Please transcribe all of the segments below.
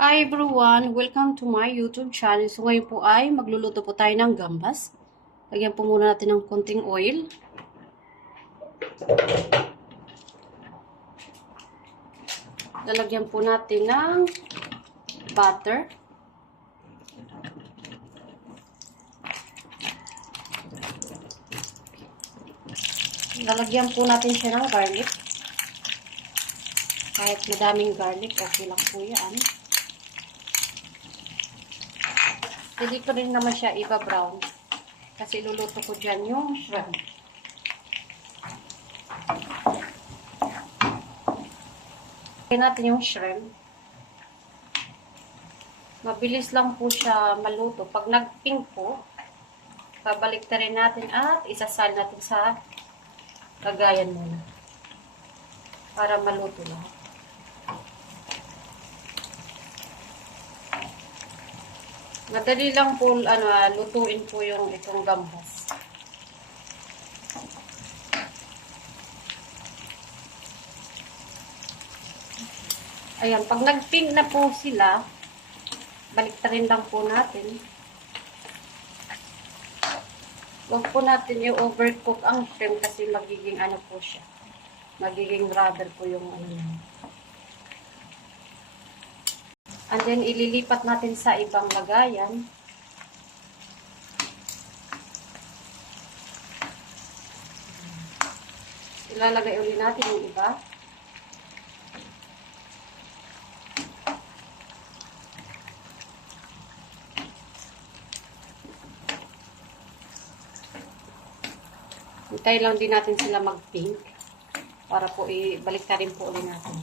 Hi everyone! Welcome to my YouTube channel. So ngayon po ay magluluto po tayo ng gambas. Lagyan po muna natin ng konting oil. Lalagyan po natin ng butter. Lalagyan po natin siya ng garlic. Kahit madaming garlic, okay lang po yan. Hindi ko rin naman siya iba-brown. Kasi luluto ko dyan yung shrimp. Lagyan natin yung shrimp. Mabilis lang po siya maluto. Pag nag-pink po, babalik na rin natin at isasal natin sa lagayan muna. Para maluto lang. Madali lang po lutuin po yung itong gambas. Ayan, pag nag-pink na po sila, baliktarin lang po natin. Huwag po natin i-overcook ang shrimp kasi magiging po siya. Magiging rubber po yung And then, ililipat natin sa ibang lagayan. Ilalagay ulit natin yung iba. Hintay lang din natin sila mag-pink. Para po ibalik na rin po ulit natin.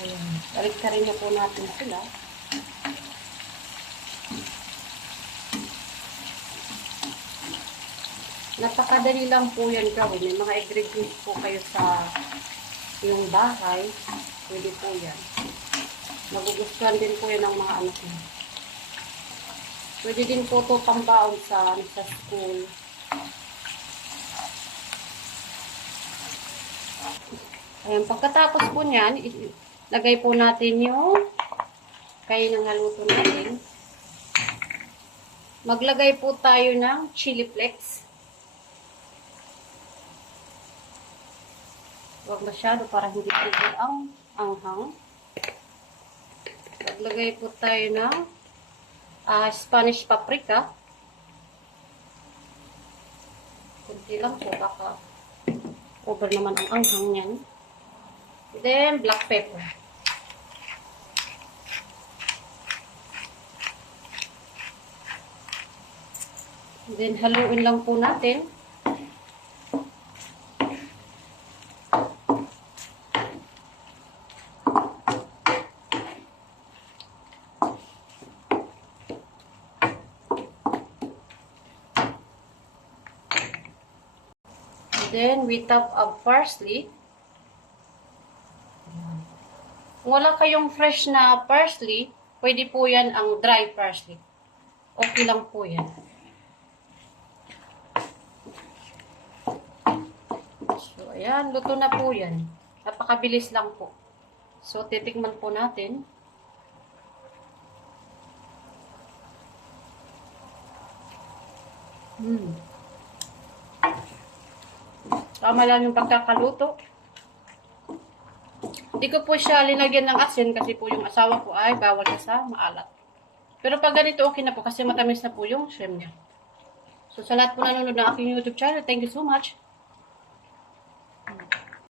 Ayan. Balik na rin na po natin sila. Napakadali lang po yan gawin. May mga ingredients po kayo sa yung bahay. Pwede po yan. Magugustuhan din po yan ng mga anak niyo. Pwede din po ito pambaon sa school. Ayan. Pagkatapos po niyan, lagay po natin yung kayo ng naluto natin. Maglagay po tayo ng chili flakes. Huwag masyado para hindi po ang anghang. Maglagay po tayo ng Spanish paprika. Kunti lang po, baka over naman ang anghang niyan. Then, black pepper. Then, haluin lang po natin. Then, we top of parsley. Kung wala kayong fresh na parsley, pwede po yan ang dry parsley. Okay lang po yan. So, ayan, luto na po yan. Napakabilis lang po. So, titikman po natin. Tama lang yung pagkakaluto. Hindi ko po siya linagyan ng asin kasi po yung asawa ko ay bawal siya sa maalat. Pero pag ganito okay na po kasi matamis na po yung shrimp niya. So, sa lahat po nanonood ng aking YouTube channel, thank you so much.